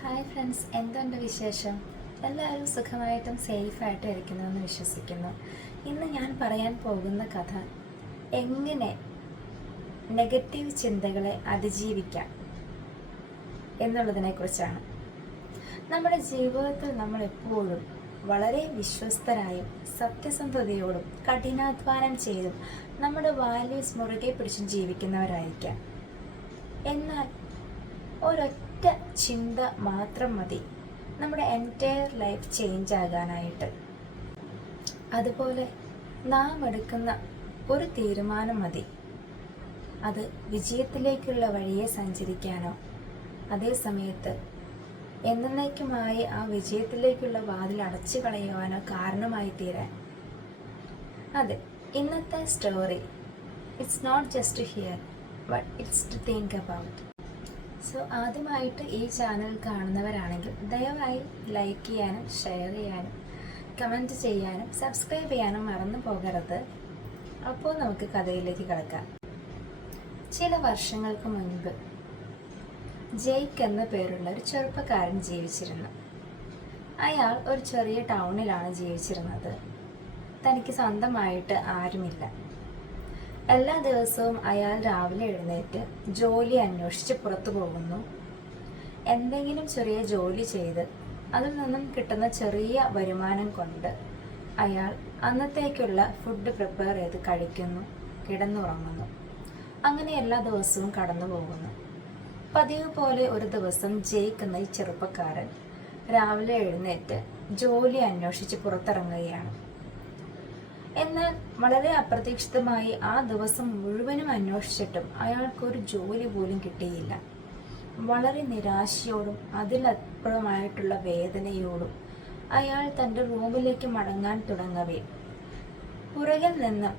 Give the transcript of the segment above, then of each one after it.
Hi friends എന്തുണ്ട് വിശേഷം? എല്ലാവരും സുഖമായിട്ടും സേഫായിട്ടും ഇരിക്കുന്നുവെന്ന് വിശ്വസിക്കുന്നു. ഇന്ന് ഞാൻ പറയാൻ പോകുന്ന കഥ എങ്ങനെ നെഗറ്റീവ് ചിന്തകളെ അതിജീവിക്കാം എന്നുള്ളതിനെക്കുറിച്ചാണ്. നമ്മുടെ ജീവിതത്തിൽ നമ്മൾ എപ്പോഴും വളരെ വിശ്വസ്തരായും സത്യസന്ധതയോടും കഠിനാധ്വാനം ചെയ്തും നമ്മുടെ വാല്യൂസ് മുറുകെ പിടിച്ചും ജീവിക്കുന്നവരായിരിക്കാം. എന്നാൽ ഒരൊറ്റ ചിന്ത മാത്രം മതി. നമ്മുടെ എന്റയർ ലൈഫ് ചേഞ്ച് ആകാനായിട്ട്. അതുപോലെ നാം എടുക്കുന്ന ഒരു തീരുമാനം മതി. അത് വിജയത്തിലേക്കുള്ള വഴിയെ സഞ്ചരിക്കാനോ അതേ സമയത്ത് എന്നേക്കുമായി ആ വിജയത്തിലേക്കുള്ള വാതിൽ അടച്ചു കളയുവാനോ കാരണമായി തീരാൻ. അതെ ഇന്നത്തെ story it's not just here but it's to think about so ആദ്യമായിട്ട് ഈ ചാനൽ കാണുന്നവരാണെങ്കിൽ ദയവായി ലൈക്ക് ചെയ്യാനും ഷെയർ ചെയ്യാനും കമന്റ് ചെയ്യാനും സബ്സ്ക്രൈബ് ചെയ്യാനും മറന്നു പോകരുത്. അപ്പോൾ നമുക്ക് കഥയിലേക്ക് കിടക്കാം. ചില വർഷങ്ങൾക്ക് മുൻപ് ജെയ്ക്ക് എന്ന പേരുള്ള ഒരു ചെറുപ്പക്കാരൻ ജീവിച്ചിരുന്നു. അയാൾ ഒരു ചെറിയ ടൗണിലാണ് ജീവിച്ചിരുന്നത്. തനിക്ക് സ്വന്തമായിട്ട് ആരുമില്ല. എല്ലാ ദിവസവും അയാൾ രാവിലെ എഴുന്നേറ്റ് ജോലി അന്വേഷിച്ച് പുറത്തു പോകുന്നു. എന്തെങ്കിലും ചെറിയ ജോലി ചെയ്ത് അതിൽ നിന്നും കിട്ടുന്ന ചെറിയ വരുമാനം കൊണ്ട് അയാൾ അന്നത്തേക്കുള്ള ഫുഡ് പ്രിപ്പയർ ചെയ്ത് കഴിക്കുന്നു കിടന്നുറങ്ങുന്നു. അങ്ങനെ എല്ലാ ദിവസവും കടന്നു പോകുന്നു. പതിവ് പോലെ ഒരു ദിവസം ജയിക്കുന്ന ഈ ചെറുപ്പക്കാരൻ രാവിലെ എഴുന്നേറ്റ് ജോലി അന്വേഷിച്ച് പുറത്തിറങ്ങുകയാണ്. എന്നാൽ വളരെ അപ്രതീക്ഷിതമായി ആ ദിവസം മുഴുവനും അന്വേഷിച്ചിട്ടും അയാൾക്കൊരു ജോലി പോലും കിട്ടിയില്ല. വളരെ നിരാശയോടും അതിലപ്പുറമായിട്ടുള്ള വേദനയോടും അയാൾ തന്റെ റൂമിലേക്ക് മടങ്ങാൻ തുടങ്ങവേ. പുറകിൽ നിന്ന്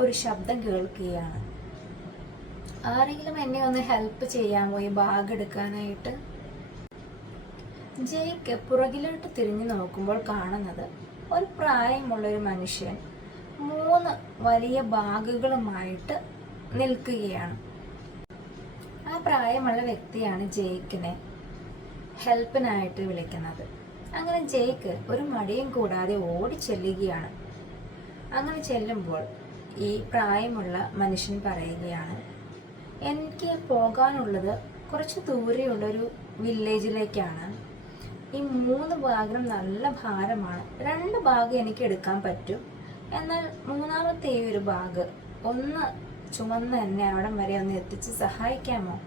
ഒരു ശബ്ദം കേൾക്കുകയാണ്. ആരെങ്കിലും എന്നെ ഒന്ന് ഹെൽപ്പ് ചെയ്യാമോ? ഈ ബാഗ് എടുക്കാനായിട്ട്? ജയ്ക്ക് പുറകിലോട്ട് തിരിഞ്ഞു നോക്കുമ്പോൾ കാണുന്നത് ഒരു പ്രായമുള്ളൊരു മനുഷ്യൻ മൂന്ന് വലിയ ബാഗുകളുമായിട്ട് നിൽക്കുകയാണ്. ആ പ്രായമുള്ള വ്യക്തിയാണ് ജയ്ക്കിനെ ഹെൽപ്പിനായിട്ട് വിളിക്കുന്നത്. അങ്ങനെ ജയ്ക്ക് ഒരു മടിയും കൂടാതെ ഓടി ചെല്ലുകയാണ്. അങ്ങനെ ചെല്ലുമ്പോൾ ഈ പ്രായമുള്ള മനുഷ്യൻ പറയുകയാണ് എനിക്ക് പോകാനുള്ളത് കുറച്ച് ദൂരെയുള്ളൊരു വില്ലേജിലേക്കാണ്. ഈ മൂന്ന് ഭാഗം നല്ല ഭാരമാണ്. രണ്ട് ഭാഗം എനിക്ക് എടുക്കാൻ പറ്റും. എന്നാൽ മൂന്നാമത്തെ ഈ ഒരു ബാഗ് ഒന്ന് ചുമന്ന് എന്നെ അവിടം വരെ ഒന്ന് എത്തിച്ച് സഹായിക്കാമോ?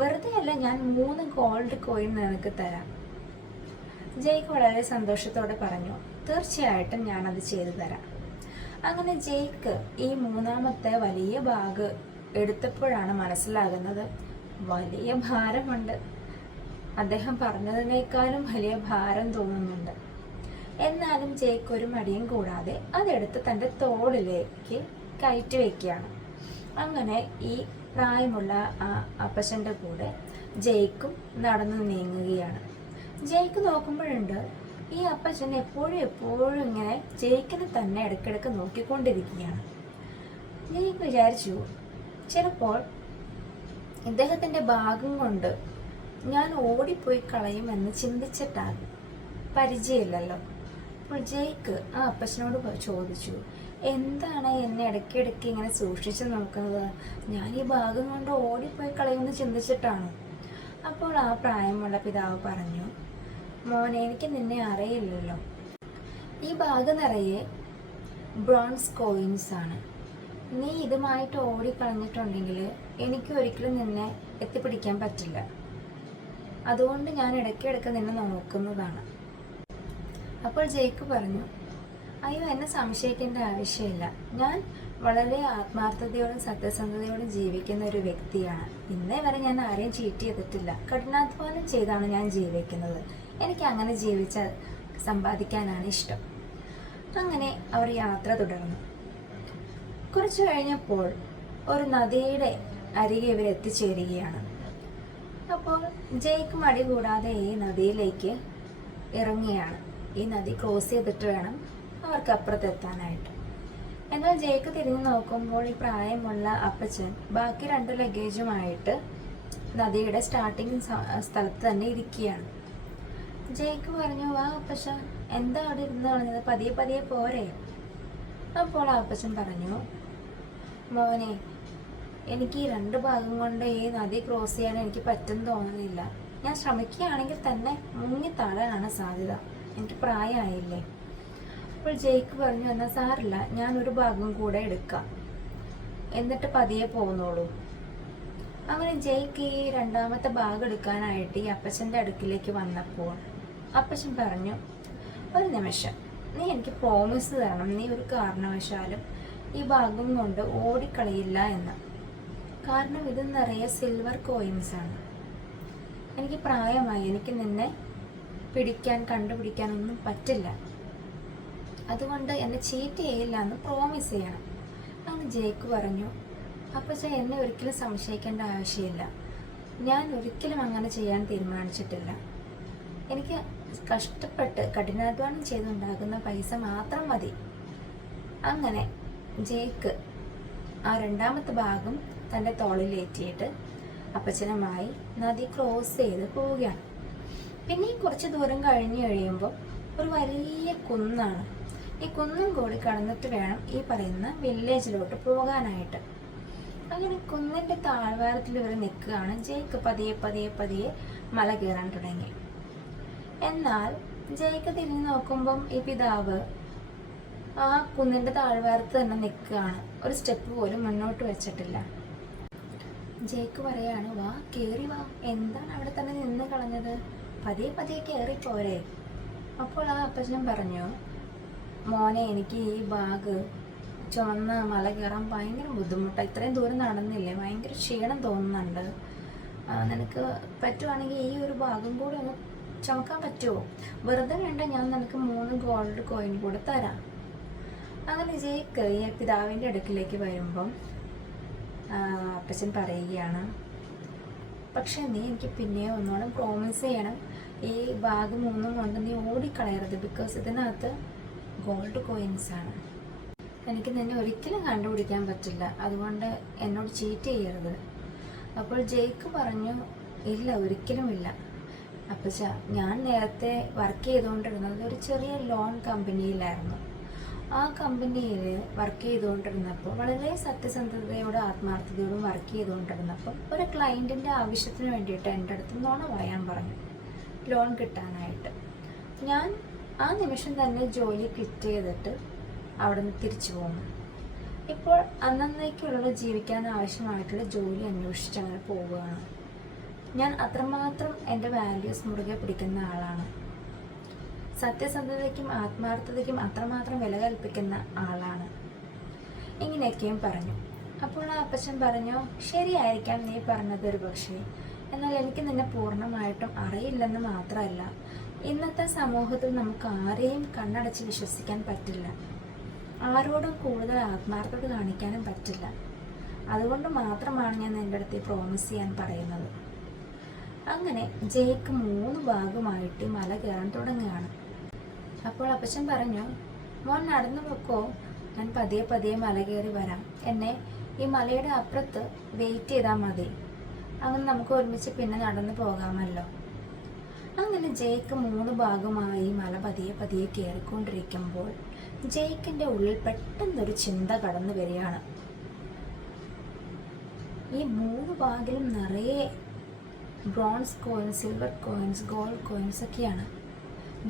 വെറുതെ അല്ല ഞാൻ മൂന്ന് ഗോൾഡ് കോയിൻ നിനക്ക് തരാം. ജയ്ക്ക് വളരെ സന്തോഷത്തോടെ പറഞ്ഞു തീർച്ചയായിട്ടും ഞാനത് ചെയ്തു തരാം. അങ്ങനെ ജയ്ക്ക് ഈ മൂന്നാമത്തെ വലിയ ബാഗ് എടുത്തപ്പോഴാണ് മനസ്സിലാകുന്നത് വലിയ ഭാരമുണ്ട്. അദ്ദേഹം പറഞ്ഞതിനേക്കാളും വലിയ ഭാരം തോന്നുന്നുണ്ട്. എന്നാലും ജയ്ക്ക് ഒരു മടിയും കൂടാതെ അതെടുത്ത് തന്റെ തോളിലേക്ക് കയറ്റി വയ്ക്കുകയാണ് അങ്ങനെ ഈ പ്രായമുള്ള ആ അപ്പച്ചന്റെ കൂടെ ജയ്ക്കും നടന്നു നീങ്ങുകയാണ്. ജയ്ക്ക് നോക്കുമ്പോഴുണ്ട് ഈ അപ്പച്ചൻ എപ്പോഴും എപ്പോഴും ഇങ്ങനെ ജയ്ക്കിനെ തന്നെ ഇടയ്ക്കിടയ്ക്ക് നോക്കിക്കൊണ്ടിരിക്കുകയാണ്. ജയ്ക്ക് വിചാരിച്ചു ചിലപ്പോൾ ഇദ്ദേഹത്തിന്റെ ഭാഗം കൊണ്ട് ഞാൻ ഓടിപ്പോയി കളയുമെന്ന് ചിന്തിച്ചിട്ടാണ്. പരിചയമില്ലല്ലോ. അപ്പോൾ ജയ്ക്ക് ആ അപ്പച്ചനോട് ചോദിച്ചു എന്താണ് എന്നെ ഇടയ്ക്കിടയ്ക്ക് ഇങ്ങനെ സൂക്ഷിച്ചു നോക്കുന്നത്? ഞാൻ ഈ ഭാഗം കൊണ്ട് ഓടിപ്പോയി കളയുമെന്ന് ചിന്തിച്ചിട്ടാണോ. അപ്പോൾ ആ പ്രായമുള്ള പിതാവ് പറഞ്ഞു മോനെ എനിക്ക് നിന്നെ അറിയില്ലല്ലോ. ഈ ഭാഗം നിറയെ ബ്രോൺസ് കോയിൻസ് ആണ്. നീ ഇതുമായിട്ട് ഓടിക്കളഞ്ഞിട്ടുണ്ടെങ്കിൽ എനിക്ക് ഒരിക്കലും നിന്നെ എത്തിപ്പിടിക്കാൻ പറ്റില്ല. അതുകൊണ്ട് ഞാൻ ഇടയ്ക്കിടയ്ക്ക് നിന്നെ നോക്കുന്നതാണ്. അപ്പോൾ ജയ്ക്ക് പറഞ്ഞു അയ്യോ എന്നെ സംശയിക്കേണ്ട ആവശ്യമില്ല. ഞാൻ വളരെ ആത്മാർത്ഥതയോടും സത്യസന്ധതയോടും ജീവിക്കുന്ന ഒരു വ്യക്തിയാണ്. ഇന്നേ വരെ ഞാൻ ആരെയും ചീറ്റ് ചെയ്തിട്ടില്ല. കഠിനാധ്വാനം ചെയ്താണ് ഞാൻ ജീവിക്കുന്നത്. എനിക്ക് അങ്ങനെ ജീവിച്ച സമ്പാദിക്കാനാണ് ഇഷ്ടം. അങ്ങനെ അവർ യാത്ര തുടർന്നു. കുറച്ചു കഴിഞ്ഞപ്പോൾ ഒരു നദിയുടെ അരികെ ഇവർ എത്തിച്ചേരുകയാണ് അപ്പോൾ ജയ്ക്ക് മടി കൂടാതെ ഈ നദിയിലേക്ക് ഇറങ്ങിയാണ്. ഈ നദി ക്രോസ് ചെയ്തിട്ട് വേണം അവർക്ക് അപ്പുറത്തെത്താനായിട്ട്. എന്നാൽ ജയ്ക്ക് തിരിഞ്ഞു നോക്കുമ്പോൾ ഈ പ്രായമുള്ള അപ്പച്ചൻ ബാക്കി രണ്ട് ലഗേജുമായിട്ട് നദിയുടെ സ്റ്റാർട്ടിങ് സ്ഥലത്ത് തന്നെ ഇരിക്കുകയാണ്. ജയ്ക്ക് പറഞ്ഞു വാ അപ്പച്ചൻ എന്താ അവിടെ ഇരുന്ന് പറഞ്ഞത് പതിയെ പതിയെ പോരെ. അപ്പോൾ ആ അപ്പച്ചൻ പറഞ്ഞു മോനെ എനിക്ക് ഈ രണ്ട് ഭാഗം കൊണ്ട് ഈ നദി ക്രോസ് ചെയ്യാൻ എനിക്ക് പറ്റും തോന്നുന്നില്ല. ഞാൻ ശ്രമിക്കുകയാണെങ്കിൽ തന്നെ മുങ്ങി താഴാനാണ് സാധ്യത. എനിക്ക് പ്രായമായില്ലേ? അപ്പോൾ ജയ്ക്ക് പറഞ്ഞു എന്നാൽ സാറില്ല ഞാൻ ഒരു ഭാഗം കൂടെ എടുക്കാം. എന്നിട്ട് പതിയെ പോന്നോളൂ. അങ്ങനെ ജയ്ക്ക് ഈ രണ്ടാമത്തെ ഭാഗം എടുക്കാനായിട്ട് ഈ അപ്പച്ചന്റെ അടുക്കിലേക്ക് വന്നപ്പോൾ അപ്പച്ചൻ പറഞ്ഞു ഒരു നിമിഷം നീ എനിക്ക് പ്രോമിസ് തരണം. നീ ഒരു കാരണവശാലും ഈ ഭാഗം കൊണ്ട് ഓടിക്കളയില്ല എന്ന്. കാരണം ഇത് നിറയെ സിൽവർ കോയിൻസ് ആണ്. എനിക്ക് പ്രായമായി എനിക്ക് നിന്നെ പിടിക്കാൻ കണ്ടുപിടിക്കാൻ ഒന്നും പറ്റില്ല. അതുകൊണ്ട് എന്നെ ചീറ്റ് ചെയ്യില്ല എന്ന് പ്രോമിസ് ചെയ്യണം. അങ്ങനെ ജേക്ക് പറഞ്ഞു അപ്പച്ച എന്നെ ഒരിക്കലും സംശയിക്കേണ്ട ആവശ്യമില്ല. ഞാൻ ഒരിക്കലും അങ്ങനെ ചെയ്യാൻ തീരുമാനിച്ചിട്ടില്ല. എനിക്ക് കഷ്ടപ്പെട്ട് കഠിനാധ്വാനം ചെയ്തുണ്ടാകുന്ന പൈസ മാത്രം മതി. അങ്ങനെ ജേക്ക് ആ രണ്ടാമത്തെ ഭാഗം തന്റെ തോളിലേറ്റിയിട്ട് അപ്പച്ചനുമായി നദി ക്രോസ് ചെയ്ത് പോവുകയാണ്. പിന്നെ ഈ കുറച്ച് ദൂരം കഴിഞ്ഞു കഴിയുമ്പോൾ ഒരു വലിയ കുന്നാണ്. ഈ കുന്നും കൂടി കടന്നിട്ട് വേണം ഈ പറയുന്ന വില്ലേജിലോട്ട് പോകാനായിട്ട്. അങ്ങനെ കുന്നിന്റെ താഴ്വാരത്തിൽ ഇവർ നിൽക്കുകയാണ്. ജയ്ക്ക് പതിയെ പതിയെ പതിയെ മല കയറാൻ തുടങ്ങി. എന്നാൽ ജയ്ക്ക് തിരിഞ്ഞു നോക്കുമ്പം ഈ പിതാവ് ആ കുന്നിന്റെ താഴ്വാരത്ത് തന്നെ നിൽക്കുകയാണ്. ഒരു സ്റ്റെപ്പ് പോലും മുന്നോട്ട് വെച്ചിട്ടില്ല. ജയ്ക്ക് പറയാണ് വാ കേറി വാ. എന്താണ് അവിടെ തന്നെ നിന്ന് കളഞ്ഞത്? പതിയെ പതിയെ കയറി പോരെ. അപ്പോൾ ആ അപ്പച്ചൻ പറഞ്ഞു മോനെ എനിക്ക് ഈ ബാഗ് ചുവന്ന മല കയറാൻ ഭയങ്കര ബുദ്ധിമുട്ടാണ് ഇത്രയും ദൂരം നടന്നില്ലേ? ഭയങ്കര ക്ഷീണം തോന്നുന്നുണ്ട്. നിനക്ക് പറ്റുവാണെങ്കിൽ ഈ ഒരു ഭാഗം കൂടി ഒന്ന് ചുമക്കാൻ പറ്റുമോ വെറുതെ വേണ്ട ഞാൻ നിനക്ക് മൂന്ന് ഗോൾഡ് കോയിൻ കൂടെ തരാം. അങ്ങനെ ജയ്ക്ക് ഈ പിതാവിന്റെ അടുക്കിലേക്ക് വരുമ്പം അപ്പച്ചൻ പറയുകയാണ് പക്ഷേ നീ എനിക്ക് പിന്നെയും ഒന്നുകൂടെ പ്രോമിസ് ചെയ്യണം. ഈ ബാഗ് മൂന്നും കൊണ്ട് നീ ഓടിക്കളയരുത് ബിക്കോസ് ഇതിനകത്ത് ഗോൾഡ് കോയിൻസ് ആണ്. എനിക്ക് നിന്നെ ഒരിക്കലും കണ്ടുപിടിക്കാൻ പറ്റില്ല. അതുകൊണ്ട് എന്നോട് ചീറ്റ് ചെയ്യരുത്. അപ്പോൾ ജയ്ക്ക് പറഞ്ഞു ഇല്ല ഒരിക്കലും ഇല്ല. അപ്പച്ച ഞാൻ നേരത്തെ വർക്ക് ചെയ്തുകൊണ്ടിരുന്നത് ഒരു ചെറിയ ലോൺ കമ്പനിയിലായിരുന്നു ആ കമ്പനിയിൽ വർക്ക് ചെയ്തുകൊണ്ടിരുന്നപ്പോൾ വളരെ സത്യസന്ധതയോടും ആത്മാർത്ഥതയോടും വർക്ക് ചെയ്തുകൊണ്ടിരുന്നപ്പോൾ ഒരു ക്ലയന്റിന്റെ ആവശ്യത്തിന് വേണ്ടിയിട്ട് എന്റെ അടുത്ത് നോണ പറയാൻ പറഞ്ഞു. ലോൺ കിട്ടാനായിട്ട്. ഞാൻ ആ നിമിഷം തന്നെ ജോലി ക്വിറ്റ് ചെയ്തിട്ട് അവിടെ നിന്ന് തിരിച്ചു പോന്നു. ഇപ്പോൾ അന്നേക്കുള്ള ജീവിക്കാൻ ആവശ്യമായിട്ടുള്ള ജോലി അന്വേഷിച്ച് അങ്ങനെ പോവുകയാണ്. ഞാൻ അത്രമാത്രം എന്റെ വാല്യൂസ് മുറുകെ പിടിക്കുന്ന ആളാണ്. സത്യസന്ധതയ്ക്കും ആത്മാർത്ഥതയ്ക്കും അത്രമാത്രം വില കൽപ്പിക്കുന്ന ആളാണ്. ഇങ്ങനെയൊക്കെയും പറഞ്ഞു. അപ്പോൾ ആ അപ്പച്ചൻ പറഞ്ഞു ശരിയായിരിക്കാം നീ പറഞ്ഞത് ഒരു പക്ഷേ. എന്നാൽ എനിക്ക് നിന്നെ പൂർണമായിട്ടും അറിയില്ലെന്ന് മാത്രമല്ല ഇന്നത്തെ സമൂഹത്തിൽ നമുക്ക് ആരെയും കണ്ണടച്ച് വിശ്വസിക്കാൻ പറ്റില്ല. ആരോടും കൂടുതൽ ആത്മാർത്ഥത കാണിക്കാനും പറ്റില്ല. അതുകൊണ്ട് മാത്രമാണ് ഞാൻ നിന്റെ അടുത്ത് പ്രോമിസ് ചെയ്യാൻ പറയുന്നത്. അങ്ങനെ ജയ്ക്ക് മൂന്ന് ഭാഗമായിട്ട് മല കയറാൻ തുടങ്ങുകയാണ്. അപ്പോൾ അപ്പച്ചൻ പറഞ്ഞു മോൻ നടന്നു പൊക്കോ? ഞാൻ പതിയെ പതിയെ മല കയറി വരാം. എന്നെ ഈ മലയുടെ അപ്പുറത്ത് വെയിറ്റ് ചെയ്താൽ മതി. അങ്ങനെ നമുക്ക് ഒരുമിച്ച് പിന്നെ നടന്നു പോകാമല്ലോ. അങ്ങനെ ജയ്ക്ക് മൂന്ന് ഭാഗമായി മല പതിയെ പതിയെ കയറിക്കൊണ്ടിരിക്കുമ്പോൾ ജയ്ക്കിന്റെ ഉള്ളിൽ പെട്ടെന്നൊരു ചിന്ത കടന്നു വരികയാണ്. ഈ മൂന്ന് ഭാഗിലും നിറയെ bronze coins silver coins gold coins ഒക്കെയാണ്.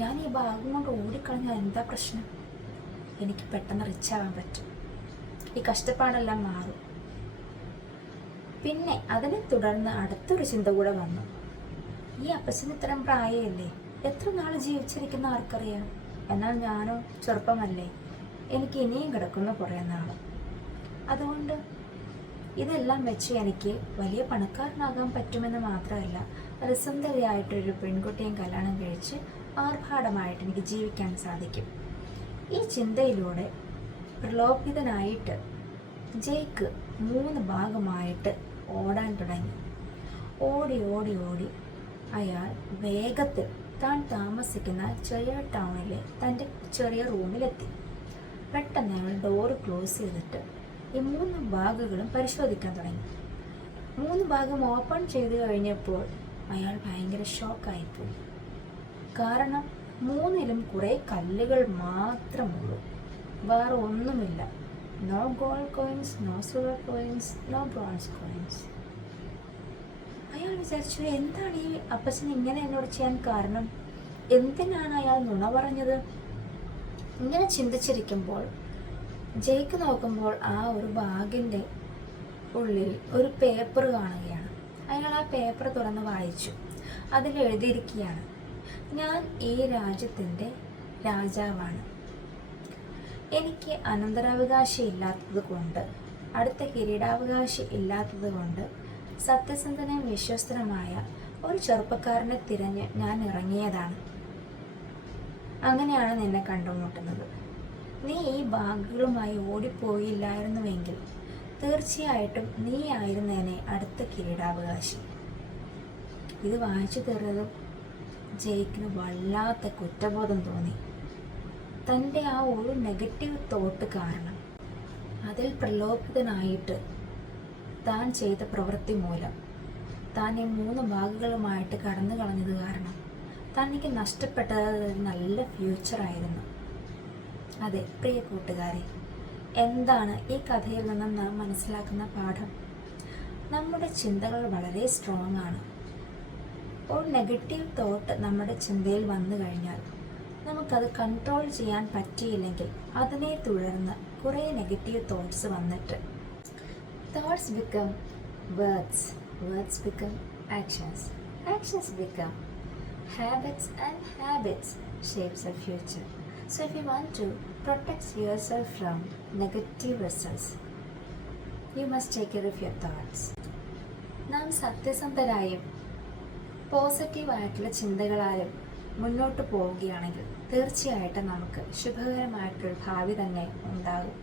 ഞാൻ ഈ ഭാഗം കൊണ്ട് ഓടിക്കളഞ്ഞാൽ എന്താ പ്രശ്നം? എനിക്ക് പെട്ടെന്ന് റിച്ച് ആവാൻ പറ്റും. ഈ കഷ്ടപ്പാടെല്ലാം മാറും. പിന്നെ അതിനെ തുടർന്ന് അടുത്തൊരു ചിന്ത കൂടെ വന്നു. ഈ അപ്പച്ചന് ഇത്തരം പ്രായമല്ലേ എത്ര നാൾ ജീവിച്ചിരിക്കുന്ന ആർക്കറിയാം? എന്നാൽ ഞാനോ ചെറുപ്പമല്ലേ? എനിക്ക് ഇനിയും കിടക്കുന്ന കുറേ നാൾ അതുകൊണ്ട് ഇതെല്ലാം വെച്ച് എനിക്ക് വലിയ പണക്കാരനാകാൻ പറ്റുമെന്ന് മാത്രമല്ല രസുന്ദരിയായിട്ടൊരു പെൺകുട്ടിയും കല്യാണം കഴിച്ച് ആർഭാടമായിട്ട് എനിക്ക് ജീവിക്കാൻ സാധിക്കും. ഈ ചിന്തയിലൂടെ പ്രലോഭിതനായിട്ട് ജയ്ക്ക് മൂന്ന് ഭാഗമായിട്ട് ഓടാൻ തുടങ്ങി. ഓടി ഓടി ഓടി അയാൾ വേഗത്തിൽ താൻ താമസിക്കുന്ന ചെറിയ ടൗണിലെ തന്റെ ചെറിയ റൂമിലെത്തി. പെട്ടെന്ന് അയാൾ ഡോറ് ക്ലോസ് ചെയ്തിട്ട് ഈ മൂന്ന് ഭാഗങ്ങളും പരിശോധിക്കാൻ തുടങ്ങി. മൂന്ന് ഭാഗം ഓപ്പൺ ചെയ്ത് കഴിഞ്ഞപ്പോൾ അയാൾ ഭയങ്കര ഷോക്കായിപ്പോയി. കാരണം മൂന്നിലും കുറെ കല്ലുകൾ മാത്രമുള്ളൂ. വേറെ ഒന്നുമില്ല. No gold coins no silver coins no bronze coins അയാൾ വിചാരിച്ചു എന്താണ് ഈ അപ്പച്ചൻ ഇങ്ങനെ എന്നോട് ചെയ്യാൻ കാരണം? എന്തിനാണ് അയാൾ നുണ പറഞ്ഞത്? ഇങ്ങനെ ചിന്തിച്ചിരിക്കുമ്പോൾ ജയ്ക്ക് നോക്കുമ്പോൾ ആ ഒരു ബാഗിന്റെ ഉള്ളിൽ ഒരു പേപ്പർ കാണുകയാണ്. അയാൾ ആ പേപ്പർ തുറന്ന് വായിച്ചു. അതിൽ എഴുതിയിരിക്കുകയാണ്. ഞാൻ ഈ രാജ്യത്തിന്റെ രാജാവാണ്. എനിക്ക് അനന്തരാവകാശി ഇല്ലാത്തത് കൊണ്ട് അടുത്ത കിരീടാവകാശി ഇല്ലാത്തത് കൊണ്ട് സത്യസന്ധനും വിശ്വസ്തനുമായ ഒരു ചെറുപ്പക്കാരനെ തിരഞ്ഞ് ഞാൻ ഇറങ്ങിയതാണ്. അങ്ങനെയാണ് നിന്നെ കണ്ടുമുട്ടുന്നത്. നീ ഈ ബാഗുകളുമായി ഓടിപ്പോയില്ലായിരുന്നുവെങ്കിൽ തീർച്ചയായിട്ടും നീ ആയിരുന്നേനെ അടുത്ത കിരീടാവകാശി. ഇത് വായിച്ചു തീർന്നതും ജയിക്കിന് വല്ലാത്ത കുറ്റബോധം തോന്നി. തന്റെ ആ ഒരു നെഗറ്റീവ് തോട്ട് കാരണം അതിൽ പ്രലോഭിതനായിട്ട് താൻ ചെയ്ത പ്രവൃത്തി മൂലം താൻ ഈ മൂന്ന് ഭാഗങ്ങളുമായിട്ട് കടന്നു കളഞ്ഞത് കാരണം തനിക്ക് നഷ്ടപ്പെട്ടത് നല്ല ഫ്യൂച്ചറായിരുന്നു അതെ പ്രിയ കൂട്ടുകാരെ എന്താണ് ഈ കഥയിൽ നിന്നും നാം മനസ്സിലാക്കുന്ന പാഠം? നമ്മുടെ ചിന്തകൾ വളരെ സ്ട്രോങ് ആണ്. ഒരു നെഗറ്റീവ് തോട്ട് നമ്മുടെ ചിന്തയിൽ വന്നു കഴിഞ്ഞാൽ നമുക്കത് കൺട്രോൾ ചെയ്യാൻ പറ്റിയില്ലെങ്കിൽ അതിനെ തുടർന്ന് കുറേ നെഗറ്റീവ് തോട്ട്സ് വന്നിട്ട് thoughts become words words become actions actions become habits and habits shapes our future. So if you want to protect yourself from negative results, you must take care of your thoughts. നാം സത്യസന്ധരായും പോസിറ്റീവായിട്ടുള്ള ചിന്തകളാലും മുന്നോട്ട് പോവുകയാണെങ്കിൽ തീർച്ചയായിട്ടും നമുക്ക് ശുഭകരമായിട്ടുള്ള ഭാവി തന്നെ ഉണ്ടാകും.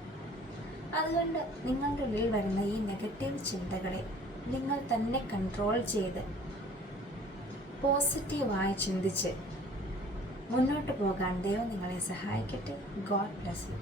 അതുകൊണ്ട് നിങ്ങളുടെ ഉള്ളിൽ വരുന്ന ഈ നെഗറ്റീവ് ചിന്തകളെ നിങ്ങൾ തന്നെ കൺട്രോൾ ചെയ്ത് പോസിറ്റീവായി ചിന്തിച്ച് മുന്നോട്ട് പോകാൻ ദൈവം നിങ്ങളെ സഹായിക്കട്ടെ. God bless you